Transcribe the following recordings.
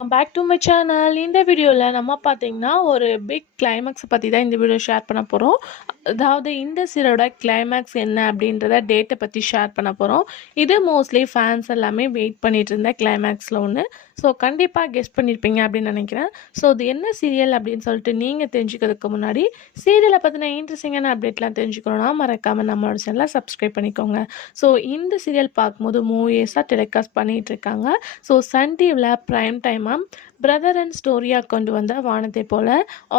Back to my channel. இந்த வீடியோவில் நம்ம பார்த்தீங்கன்னா ஒரு பிக் கிளைமேக்ஸை பற்றி தான் இந்த வீடியோ ஷேர் பண்ண போகிறோம். அதாவது இந்த சீரோட கிளைமேக்ஸ் என்ன அப்படின்றத டேட்டை பற்றி ஷேர் பண்ண போகிறோம். இது மோஸ்ட்லி ஃபேன்ஸ் எல்லாமே வெயிட் பண்ணிட்டு இருந்த கிளைமேக்ஸில் ஒன்று. ஸோ கண்டிப்பாக கெஸ் பண்ணியிருப்பீங்க அப்படின்னு நினைக்கிறேன். ஸோ இது என்ன சீரியல் அப்படின்னு சொல்லிட்டு நீங்கள் தெரிஞ்சுக்கிறதுக்கு முன்னாடி சீரியலை பற்றின இன்ட்ரெஸ்டிங்கான அப்டேட்லாம் தெரிஞ்சுக்கணும்னா மறக்காமல் நம்மளோட சேனலை சப்ஸ்கிரைப் பண்ணிக்கோங்க. ஸோ இந்த சீரியல் பார்க்கும்போது மூவிஸாக டெலிகாஸ்ட் பண்ணிகிட்டு இருக்காங்க. ஸோ சன் டிவியில் ப்ரைம் டைமாக பிரதர் அண்ட் ஸ்டோரியாக கொண்டு வந்த வானத்தை போல்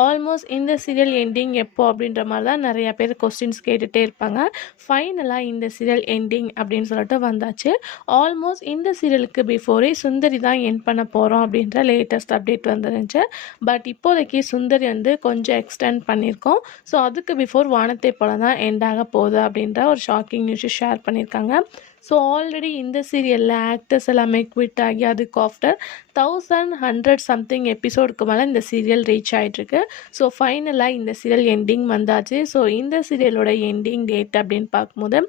ஆல்மோஸ்ட் இந்த சீரியல் எண்டிங் எப்போ அப்படின்ற மாதிரி தான் நிறைய பேர் கொஸ்டின்ஸ் கேட்டுகிட்டே இருப்பாங்க. ஃபைனலாக இந்த சீரியல் எண்டிங் அப்படின்னு சொல்லிட்டு வந்தாச்சு. ஆல்மோஸ்ட் இந்த சீரியலுக்கு பிஃபோரே சுந்தரி தான் எண்ட் பண்ண போகிறோம் அப்படின்ற லேட்டஸ்ட் அப்டேட் வந்துருந்துச்சு. பட் இப்போதைக்கு சுந்தரி வந்து கொஞ்சம் எக்ஸ்டெண்ட் பண்ணியிருக்கோம். ஸோ அதுக்கு பிஃபோர் வானத்தை போல் தான் எண்ட் ஆக போகுது அப்படின்ற ஒரு ஷாக்கிங் நியூஸை ஷேர் பண்ணியிருக்காங்க. ஸோ ஆல்ரெடி இந்த சீரியலில் ஆக்டர்ஸ் எல்லாமே குவிட் ஆகி அதுக்கு ஆஃப்டர் 1100 சம்திங் எபிசோடுக்கு மேலே இந்த சீரியல் ரீச் ஆகிட்டுருக்கு. ஸோ ஃபைனலாக இந்த சீரியல் எண்டிங் வந்தாச்சு. ஸோ இந்த சீரியலோட எண்டிங் டேட் அப்படின்னு பார்க்கும்போது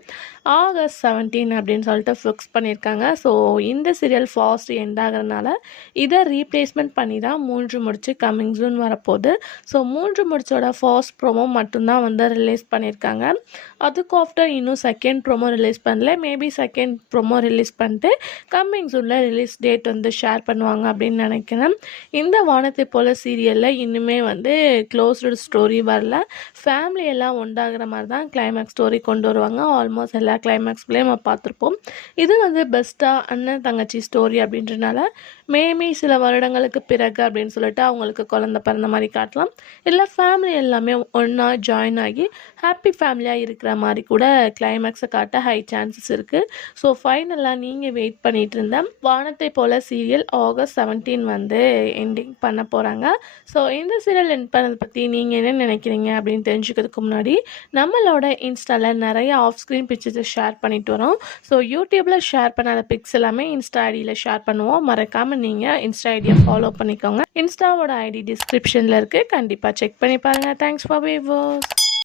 August 17 அப்படின்னு சொல்லிட்டு ஃபிக்ஸ் பண்ணியிருக்காங்க. ஸோ இந்த சீரியல் ஃபாஸ்ட் எண்ட் ஆகிறதுனால இதை ரீப்ளேஸ்மெண்ட் பண்ணி தான் 3 முடிச்சு கம்மிங் ஜூன் வரப்போகுது. ஸோ 3 முடிச்சோட ஃபர்ஸ்ட் ப்ரோமோ மட்டும்தான் வந்து ரிலீஸ் பண்ணியிருக்காங்க. அதுக்கு ஆஃப்டர் இன்னும் செகண்ட் ப்ரோமோ ரிலீஸ் பண்ணல. மேபி செகண்ட் ப்ரோமோ ரிலீஸ் பண்ணிட்டு கம்மிங் ஜூனில் ரிலீஸ் டேட் வந்து ஷேர் பண்ணுவாங்க அப்படின்னு நினைக்கிறேன். இந்த வானத்தை போல் சீரியலில் இன்னுமே வந்து க்ளோஸ்டு ஸ்டோரி வரல. ஃபேமிலி எல்லாம் உண்டாகிற மாதிரி தான் கிளைமேக்ஸ் ஸ்டோரி கொண்டு வருவாங்க. ஆல்மோஸ்ட் எல்லா கிளைமேக்ஸ்லேயும் நம்ம பார்த்துருப்போம். இது வந்து பெஸ்ட்டாக அண்ணன் தங்கச்சி ஸ்டோரி அப்படின்றனால மேபி சில வருடங்களுக்கு பிறகு அப்படின்னு சொல்லிட்டு அவங்களுக்கு குழந்தை பிறந்த மாதிரி காட்டலாம். இல்லை ஃபேமிலி எல்லாமே ஒன்றா ஜாயின் ஆகி ஹாப்பி ஃபேமிலியாக இருக்கிற மாதிரி கூட கிளைமேக்ஸை காட்ட ஹை சான்சஸ் இருக்குது. ஸோ ஃபைனலாக நீங்கள் வெயிட் பண்ணிகிட்டு இருந்த வானத்தை போல் சீரியல் August 17 வந்து எண்டிங் பண்ண போகிறாங்க. ஸோ இந்த சீரியல் எண்ட் பண்ணதை பற்றி நீங்கள் என்ன நினைக்கிறீங்க அப்படின்னு தெரிஞ்சுக்கிறதுக்கு முன்னாடி நம்மளோட இன்ஸ்டாவில் நிறைய ஆஃப் ஸ்க்ரீன் பிக்சர்ஸை ஷேர் பண்ணிட்டு வரோம். ஸோ யூடியூப்பில் ஷேர் பண்ணாத பிக்ஸ் எல்லாமே இன்ஸ்டா ஐடியில் ஷேர் பண்ணுவோம். மறக்காமல் நீங்கள் இன்ஸ்டா ஐடியை ஃபாலோ பண்ணிக்கோங்க. இன்ஸ்டாவோட ஐடி டிஸ்கிரிப்ஷனில் இருக்குது. கண்டிப்பாக செக் பண்ணி பாருங்கள். Thanks for viewers.